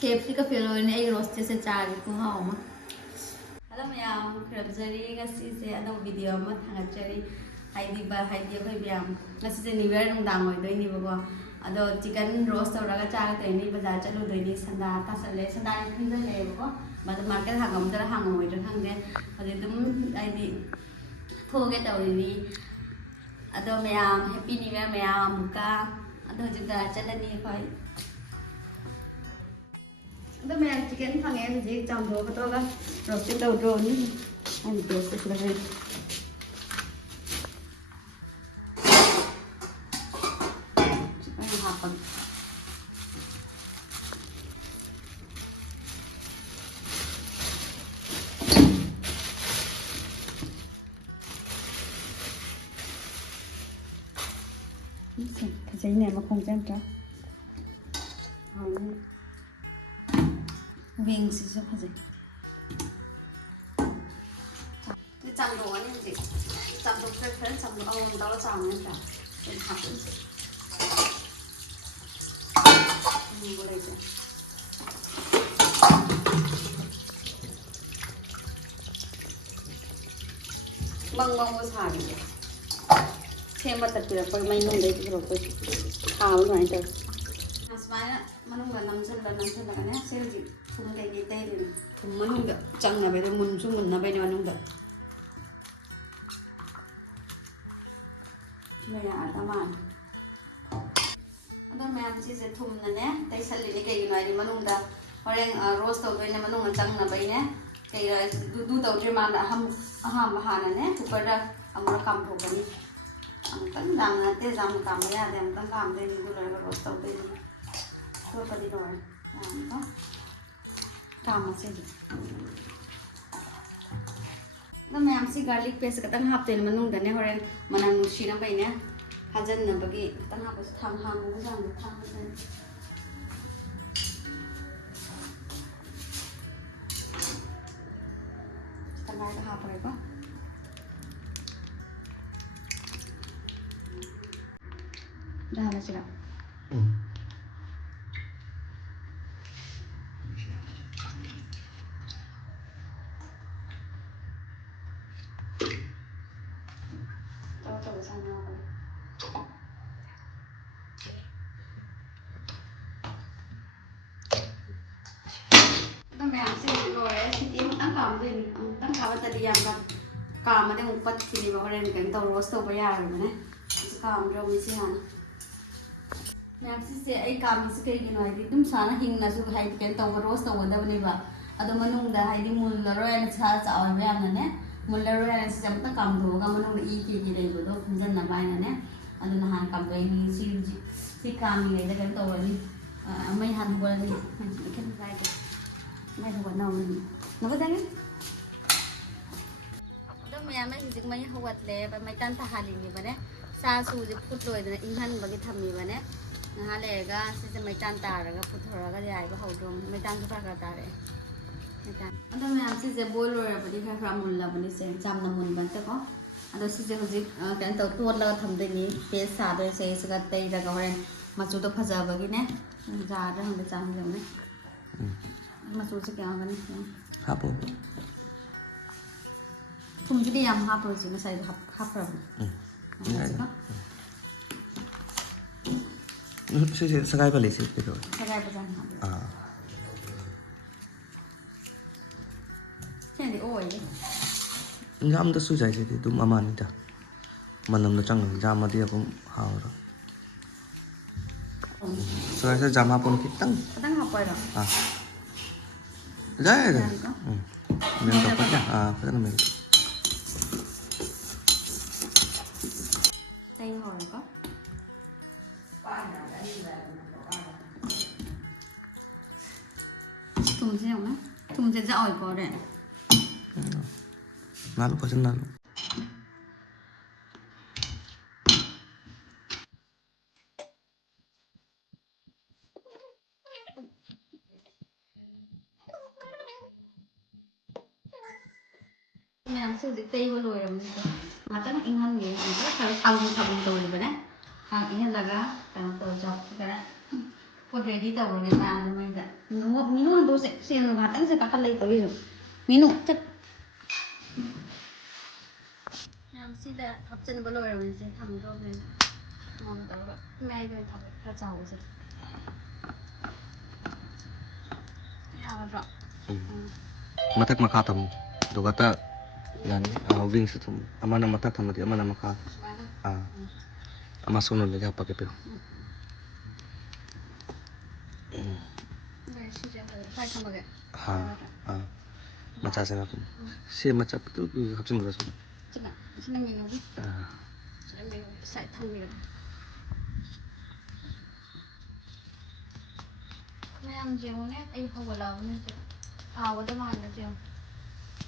KFC का fail होने एक रोस्टे से चार को हाँ मा अदा मैम खरबजरी ngasi से अदा वीडियो में थांगचरी हाइदी बा हाइदी कोई मैम ngasi से निवेर नुंदांग होई दोइनी बगो अदो चिकन रोस्ट तौरगा चागा तैनी बाजार चलो दोइनी संदा तासले संदा फिंजन ले बगो मद मार्केट हांगम जरा हांगम होई तो हांगे अदे तुम आइदी थोगे तौरिनी अदो ma'am happy new year ma'am का अदो जिदा चलनी कोई तो मैं चिकन खाने जी चांदो को तो का रोस्ट तो ड्रो नहीं हम रोस्ट से लगे chicken हाफนี่ใช้เนี่ยมาคงแจ้งจ้ะWings is apa sih? Ini canggungan ini sih, canggung preference canggung awam tahu canggung kan? Ini habis. Ini boleh aja. Bang usahari. Hemat tapi apa main nunggu itu berapa? Tahu nggak itu? Semuanya menunggu 6 bulan kan ya, saya jadi thùng cái gì tây thì thùng mắm nung đậm chẳng là bây giờ mun xuống mun là bây giờ nung đậm bây giờ ăn tao ăn đó mẹ ăn chỉ sẽ thùng này nhé tây sắn lên cái này thì mắm nung đậm hoặc là roast tàu bên này mắm nung là chẳng là bây nhé cái là du tàu trên mà đã hầm hà này nhé chụp ra hầm nó cầm thuộc cái này tăng đằng là tê dầm cầm ra thì tăng cầm đây mình rồi roast tàu bên này thôi cái gì rồi đó काम से तो मैं आमसी garlic paste का तंग हापते न मनुंग दने होरेन मना नुशी न बइने हाजन न बगी तंग हाप थांग हांग न जांग थांग बसन तंगाय का हाप रे को डाला चिराตั้งขาวัตถุดิบกันกามาได้อุปถัมภ์ที่นี่บอกว่าเรียนกันตัวโรสตัวไปยากเลยมั้ยจะกามเราไม่ใช่ฮะแม่ซิเสียไอ้กามมิสเกย์กินไว้ดิตุ้มสานะหิงนะสุขให้กันตัวโรสตัววันเดียวนี่บ่อะตัวมันนุ่งได้ให้ดิมุลละร้อยนะชาจะเอาไว้แบบนั้นเนี่ยมุลละร้อยนะสิจะมันกามดูกันมันนุ่งอีกีกี่ได้บ่ตัวคุณจันนะไปนั่นเนี่ยอันนั้นหันกามไปนี่สิกามนี่ได้กันตัวนี่ไม่หันหัวนี่มันแค่ไหนกันไม่หัวน้องนี่น้องก็ได้तो मैं हिजिक मैं हवतले मैं तान तहालिनी बने सासू जे फुट लोयदना इंहन बगे थम्मी बने नहा लेगा से मैं तान तारगा फुथरगा याइबा हौदोम मैं तान तो फाका तारे मैं तान अदो मैं आमसी जे बोल लोरबदि खरा मुल्ला बनि से जामना मुन बनते को अदो सिजे हुजिक कन तो तोला थमदेनी पेस्ट सादो से इसगा तैरगा होरेन मचु तो फजाबगी ने जारा हम जाम जमने मचु से क्या बने हापो थुम जुदी याम हापो जी मसाई हापरा से सगाई वाले से पे सगाई बजान हां चेंदी ओय जाम द सुजाई से तुम अमानी दा मनम द चंग जाम मदि अकुम हावरा सगाई से जाम हापो कितंग हापो रा हां जाए मेरे को पता पता ना मेरे तुमसे जाओ को रे नालू पसंद नालू मैं हमसे जितने ही वो लोग हैं मतलब इंसान ये तो खर खाऊ खाऊ तो बोले बने ꯏꯪꯍꯜꯂꯒ ꯀꯩꯅꯣ ꯇꯧꯔ ꯆꯥꯎꯔꯒ ꯄꯣꯠ ꯔꯦꯗꯤ ꯇꯧꯔꯒꯦ ꯃꯌꯥꯝ ꯃꯩꯗ ꯃꯤꯅꯨ ꯍꯟꯗꯣꯛꯁꯦ ꯁꯦꯟ ꯉꯥꯛꯇꯪꯁꯦ ꯀꯥꯈꯠ ꯂꯩꯇꯧꯔꯤꯁꯨ ꯃꯤꯅꯨ ꯆꯠ ꯃꯌꯥꯝ ꯁꯤꯗ ꯍꯥꯞꯆꯤꯟꯕ ꯂꯣꯏꯔꯕꯅꯤꯁꯦ ꯊꯝꯗ꯭ꯔꯣꯕꯅꯤꯅ ꯃꯣꯟ ꯇꯧꯔꯒ ꯃꯌꯥꯏꯗ ꯑꯣꯏꯅ ꯊꯝꯒꯦ ꯈꯔ ꯆꯥꯎꯕꯁꯦ ꯌꯥꯒꯗ꯭ꯔꯣ matak maka tam do kata yan wings tum amana mata tam di amana maka ama sono le apa ke pe ha macha se na se macha tu hapsin gura su Coba, sini minum. Sini minum, saya tahu. Mày chiều nè, em không có lâu nữa chứ. Hào cái màn nữa chiều.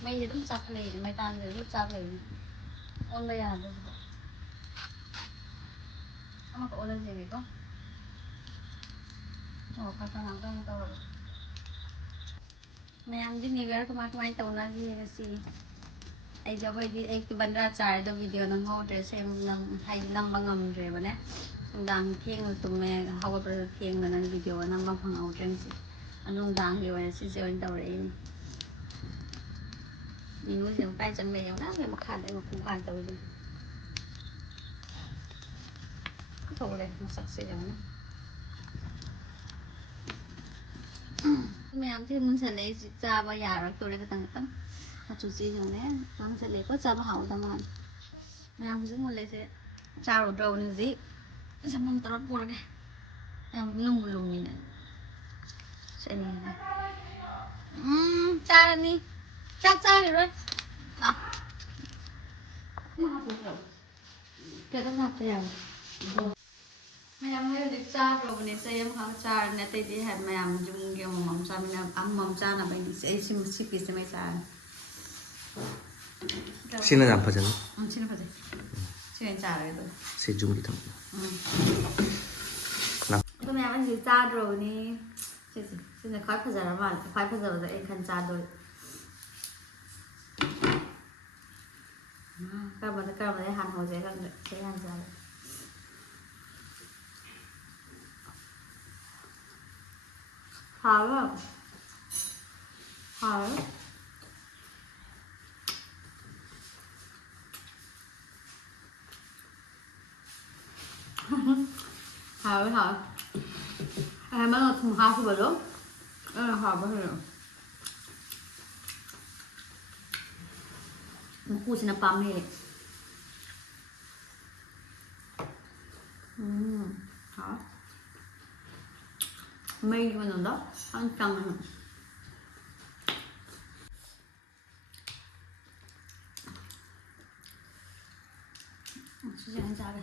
Mày giờ đúng sắp liền, mày tan giờ lúc sắp liền. Ôn bây giờ được. Ama có ôn lên gì vậy con? Ồ, phải phải làm tao tao rồi. Mày ăn cái gì vậy? Cái tao nói gì là gì? Ai cho bây giờ em cái bánh ra trái đó video nó ngô để xem nằm hay nằm bằng ngầm rồi mà nè. Đang thiên tụi mẹ học ở thiên là năng video nằm bằng phòng ảo trên gì. Anh đang hiểu là sẽ chơi đầu đấy. Mình nuôi dưỡng tay chân mèo đó, mà khát đấy mà cũng khát đầu đi. Thổ này nó sạch sẽ lắm. Mẹ em thì muốn sẽ lấy ra vào nhà rồi tôi lấy cái tầng tầng. Mà chủ gì rồi nè, con sẽ lấy có ra vào hậu tầng mà. Mẹ em giữ một lấy sẽ trao đồ trâu như gì. Sẽ mong tao buồn này. Em lung lung như này. Sẽ như này. Cha đi. Chắc rồi rồi. Đó. Cái đó là tiền. Mày em hay được cha rồi này sẽ em không cha này tới đi hết mày em dùng cái mắm cha mình ăn mắm cha là bây giờ sẽ xin xí pí sẽ mày cha. xin là làm phải chứ xin phải chứ. Xin cha rồi đó. sẽ dùng đi thằng Cái mày em được cha rồi nè. Xin là khói phải giờ mà khói phải giờ rồi em khăn cha rồi. Các bạn thấy hàn hồ dễ hơn sẽ hàn ra. Hào lắm. Hào lắm. Hào lắm hào. Em mới không hào không được. Hào bao nhiêu? Một cú xin là pam này. Hả? Mây mà nó đó, ăn căng. Sẽ ăn sao đây?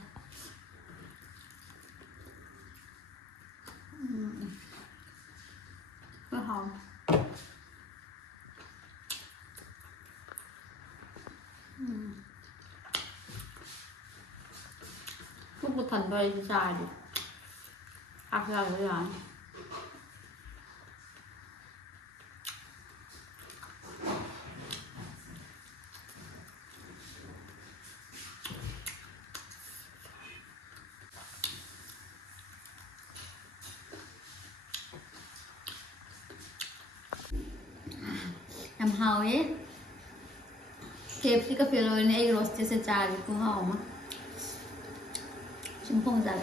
Có hồng. Phút một thần đây dài đi. Ăn ra rồi rồi. Em hào ấy. KFC cà phê rồi này egg roast sẽ trả được cũng hào mà. Chúng không ra.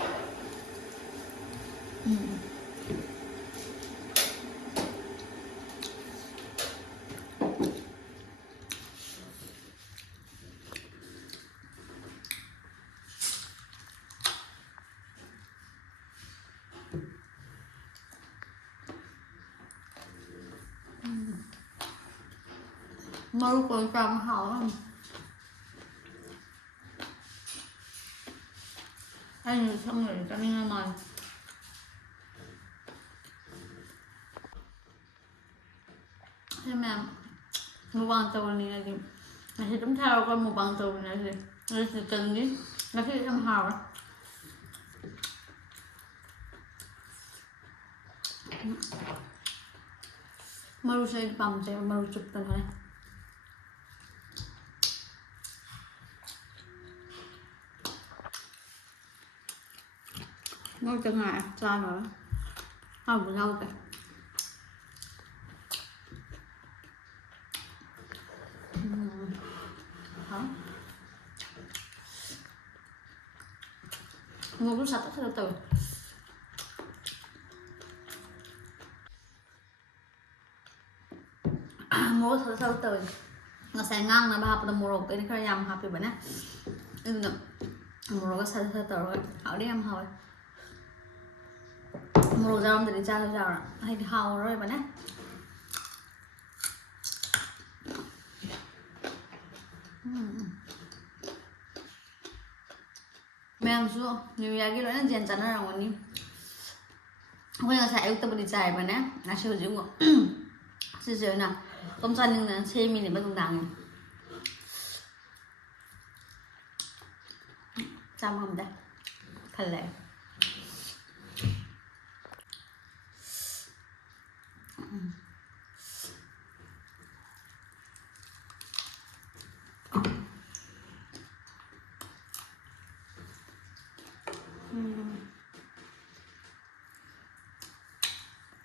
Maru còn trầm hảo lắm. Anh xong rồi cho nên là mời. Thế mà một bàn tàu này là gì? Mà thì chúng theo con một bàn tàu này là gì? Nó sẽ cần đi. Nó sẽ em hào đó. Maru sẽ bầm chạy Maru chụp tầng này. Ngồi chân ngại cho nó không có lâu kìa hả một lúc sạch rất là từ một lúc sạch từ nó sẽ ngang là bà pada murok ini kan yang happy banget ini murok sạch từ rồi họ đi em hỏi murok ra dari cha ra hay đi hao rồi banget Memang New Year gitu kan jangan orang ini. Aku yang saya itu beli cai mana, nasi hujung kok. Sejauh na, tôm chân nhưng là xe mình để bắt đồng chăm không đây, thật lẹ.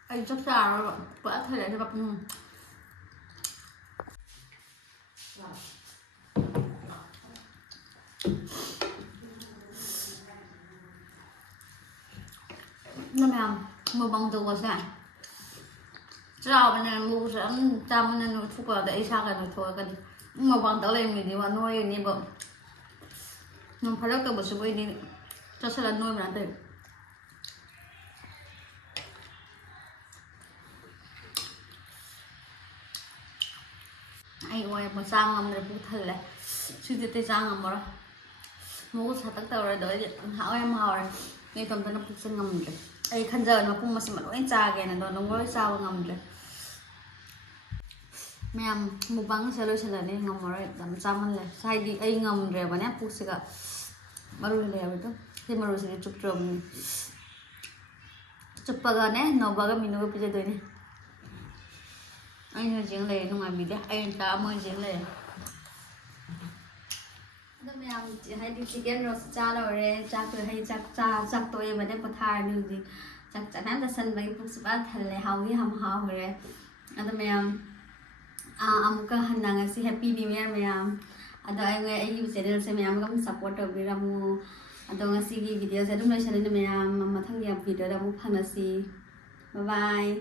Anh chắc chắn rồi, bữa thời đấy thì gặp nó mèo mua bằng từ vào sản rau bên này mua sẵn trăm bên này nó phục vào để sao cái nó thôi cái mua bằng tới lên mình đi vào nuôi như vậy nó phải lấy cái bột sữa đi cho sẽ là nuôi mình ăn được ai quay một sang ngầm rồi phụ thật là suy tê sang ngầm rồi mua sao tất tàu rồi đợi hảo em hào rồi nghe tầm tao nó phụ sang ngầm rồi ai khăn giờ nó cũng mà xem mà nói cha kìa này nó nói sao ngầm rồi mẹ một băng sẽ lôi lên này ngầm rồi làm sao mình lại sai đi ai ngầm rồi và nè phụ sẽ cả mà rồi lại vậy đó thì mà rồi sẽ chụp trộm chụp baga nè nó baga mình nó bây giờ đây nè anh nói chuyện này không ai biết đấy anh ta mới chuyện này đó mẹ chị hay đi chị cái rồi cha rồi cha tôi hay cha tôi mà đem một thai điều gì chắc chắn là sân bay phục sự bắt thành là hào với hầm hào rồi đó mẹ am cái hành năng là happy new year mẹ ada anh ấy yêu channel sẽ mẹ cũng support được vì ramu ada ngasi video sẽ đúng là channel mẹ mà thằng video đó mu phăng là gì bye bye